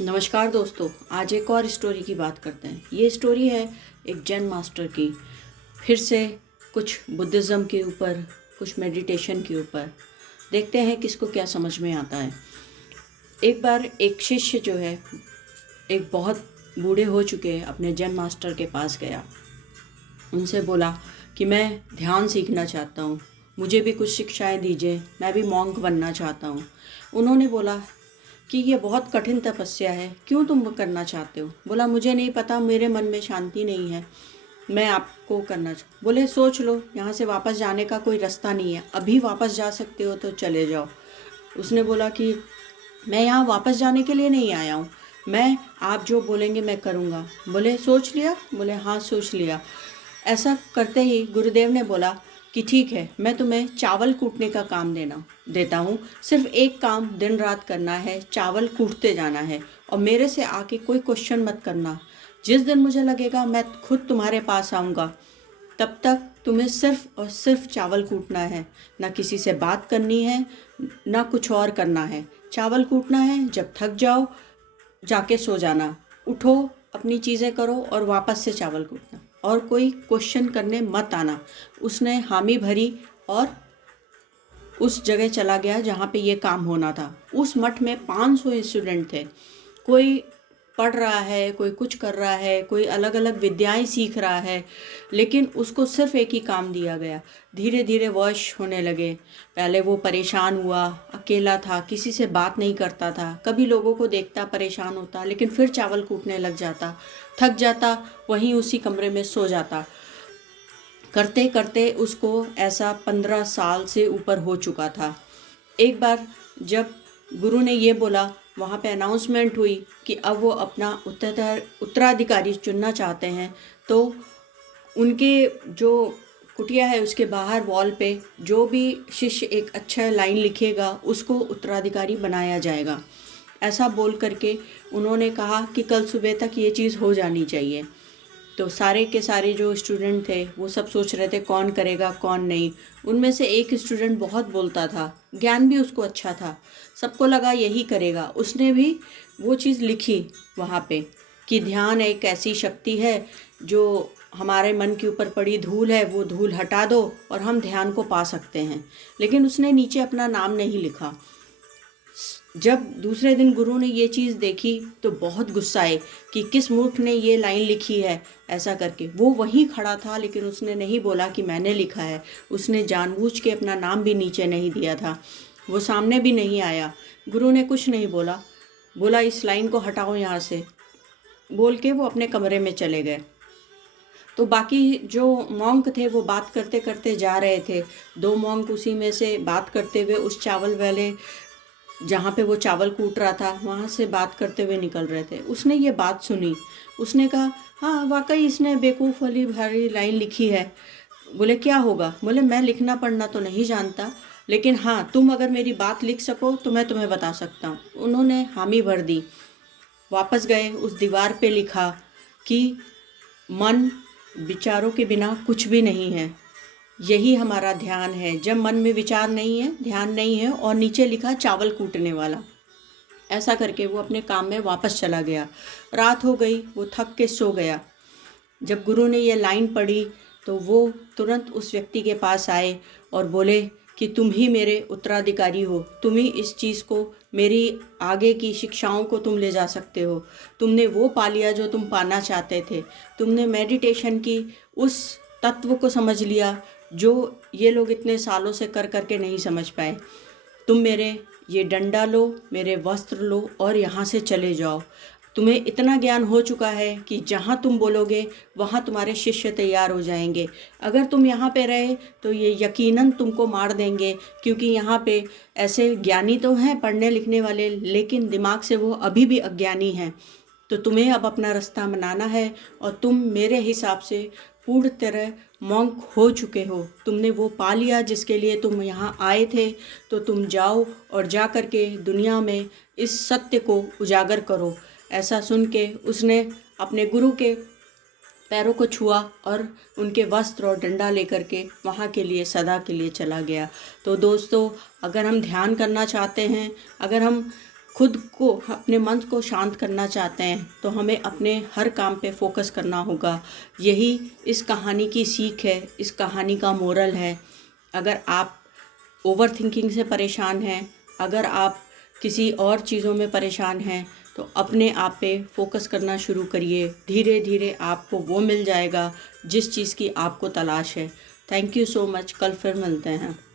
नमस्कार दोस्तों, आज एक और स्टोरी की बात करते हैं। ये स्टोरी है एक जैन मास्टर की। फिर से कुछ बुद्धिज़्म के ऊपर, कुछ मेडिटेशन के ऊपर। देखते हैं किसको क्या समझ में आता है। एक बार एक शिष्य जो है, एक बहुत बूढ़े हो चुके अपने जैन मास्टर के पास गया। उनसे बोला कि मैं ध्यान सीखना चाहता हूँ, मुझे भी कुछ शिक्षाएं दीजिए, मैं भी मॉन्क बनना चाहता हूँ। उन्होंने बोला कि ये बहुत कठिन तपस्या है, क्यों तुम करना चाहते हो? बोला मुझे नहीं पता, मेरे मन में शांति नहीं है, मैं आपको करना बोले सोच लो, यहाँ से वापस जाने का कोई रास्ता नहीं है, अभी वापस जा सकते हो तो चले जाओ। उसने बोला कि मैं यहाँ वापस जाने के लिए नहीं आया हूँ, मैं आप जो बोलेंगे मैं करूँगा। बोले सोच लिया? बोले हाँ सोच लिया। ऐसा करते ही गुरुदेव ने बोला कि ठीक है, मैं तुम्हें चावल कूटने का काम देता हूँ। सिर्फ एक काम दिन रात करना है, चावल कूटते जाना है और मेरे से आके कोई क्वेश्चन मत करना। जिस दिन मुझे लगेगा मैं खुद तुम्हारे पास आऊँगा, तब तक तुम्हें सिर्फ और सिर्फ चावल कूटना है, ना किसी से बात करनी है, ना कुछ और करना है। चावल कूटना है, जब थक जाओ जाके सो जाना, उठो अपनी चीज़ें करो और वापस से चावल कूटना, और कोई क्वेश्चन करने मत आना। उसने हामी भरी और उस जगह चला गया जहाँ पे ये काम होना था। उस मठ में 500 स्टूडेंट थे। कोई पढ़ रहा है, कोई कुछ कर रहा है, कोई अलग अलग विद्याएं सीख रहा है, लेकिन उसको सिर्फ एक ही काम दिया गया। धीरे धीरे वश होने लगे। पहले वो परेशान हुआ, अकेला था, किसी से बात नहीं करता था, कभी लोगों को देखता परेशान होता, लेकिन फिर चावल कूटने लग जाता, थक जाता, वहीं उसी कमरे में सो जाता। करते करते उसको ऐसा 15 साल से ऊपर हो चुका था। एक बार जब गुरु ने ये बोला, वहाँ पे अनाउंसमेंट हुई कि अब वो अपना उत्तराधिकारी चुनना चाहते हैं, तो उनके जो कुटिया है उसके बाहर वॉल पे जो भी शिष्य एक अच्छा लाइन लिखेगा उसको उत्तराधिकारी बनाया जाएगा। ऐसा बोल करके उन्होंने कहा कि कल सुबह तक ये चीज़ हो जानी चाहिए। तो सारे के सारे जो स्टूडेंट थे वो सब सोच रहे थे कौन करेगा कौन नहीं। उनमें से एक स्टूडेंट बहुत बोलता था, ज्ञान भी उसको अच्छा था, सबको लगा यही करेगा। उसने भी वो चीज़ लिखी वहाँ पे कि ध्यान एक ऐसी शक्ति है जो हमारे मन के ऊपर पड़ी धूल है, वो धूल हटा दो और हम ध्यान को पा सकते हैं। लेकिन उसने नीचे अपना नाम नहीं लिखा। जब दूसरे दिन गुरु ने ये चीज़ देखी तो बहुत गुस्सा आए कि किस मूर्ख ने ये लाइन लिखी है ऐसा करके। वो वहीं खड़ा था, लेकिन उसने नहीं बोला कि मैंने लिखा है। उसने जानबूझ के अपना नाम भी नीचे नहीं दिया था। वो सामने भी नहीं आया। गुरु ने कुछ नहीं बोला, बोला इस लाइन को हटाओ यहाँ से, बोल के वो अपने कमरे में चले गए। तो बाकी जो मॉन्क थे वो बात करते करते जा रहे थे। 2 मॉन्क उसी में से बात करते हुए उस चावल वाले जहाँ पे वो चावल कूट रहा था वहाँ से बात करते हुए निकल रहे थे। उसने ये बात सुनी। उसने कहा हाँ वाकई इसने बेवकूफ़ वाली भारी लाइन लिखी है। बोले क्या होगा? बोले मैं लिखना पढ़ना तो नहीं जानता, लेकिन हाँ तुम अगर मेरी बात लिख सको तो मैं तुम्हें बता सकता हूँ। उन्होंने हामी भर दी। वापस गए, उस दीवार पे लिखा कि मन विचारों के बिना कुछ भी नहीं है, यही हमारा ध्यान है। जब मन में विचार नहीं है, ध्यान नहीं है, और नीचे लिखा चावल कूटने वाला। ऐसा करके वो अपने काम में वापस चला गया। रात हो गई, वो थक के सो गया। जब गुरु ने ये लाइन पढ़ी तो वो तुरंत उस व्यक्ति के पास आए और बोले कि तुम ही मेरे उत्तराधिकारी हो, तुम ही इस चीज़ को, मेरी आगे की शिक्षाओं को तुम ले जा सकते हो। तुमने वो पा लिया जो तुम पाना चाहते थे। तुमने मेडिटेशन की उस तत्व को समझ लिया जो ये लोग इतने सालों से कर करके नहीं समझ पाए। तुम मेरे ये डंडा लो, मेरे वस्त्र लो और यहाँ से चले जाओ। तुम्हें इतना ज्ञान हो चुका है कि जहाँ तुम बोलोगे वहाँ तुम्हारे शिष्य तैयार हो जाएंगे। अगर तुम यहाँ पे रहे तो ये यकीनन तुमको मार देंगे, क्योंकि यहाँ पे ऐसे ज्ञानी तो हैं पढ़ने लिखने वाले, लेकिन दिमाग से वो अभी भी अज्ञानी हैं। तो तुम्हें अब अपना रास्ता बनाना है और तुम मेरे हिसाब से पूर्ण तरह मॉन्क हो चुके हो। तुमने वो पा लिया जिसके लिए तुम यहाँ आए थे, तो तुम जाओ और जा कर के दुनिया में इस सत्य को उजागर करो। ऐसा सुन के उसने अपने गुरु के पैरों को छुआ और उनके वस्त्र और डंडा लेकर के वहाँ के लिए सदा के लिए चला गया। तो दोस्तों, अगर हम ध्यान करना चाहते हैं, अगर हम खुद को, अपने मन को शांत करना चाहते हैं तो हमें अपने हर काम पे फोकस करना होगा। यही इस कहानी की सीख है, इस कहानी का मोरल है। अगर आप ओवर थिंकिंग से परेशान हैं, अगर आप किसी और चीज़ों में परेशान हैं, तो अपने आप पे फोकस करना शुरू करिए। धीरे धीरे आपको वो मिल जाएगा जिस चीज़ की आपको तलाश है। Thank you so much. कल फिर मिलते हैं।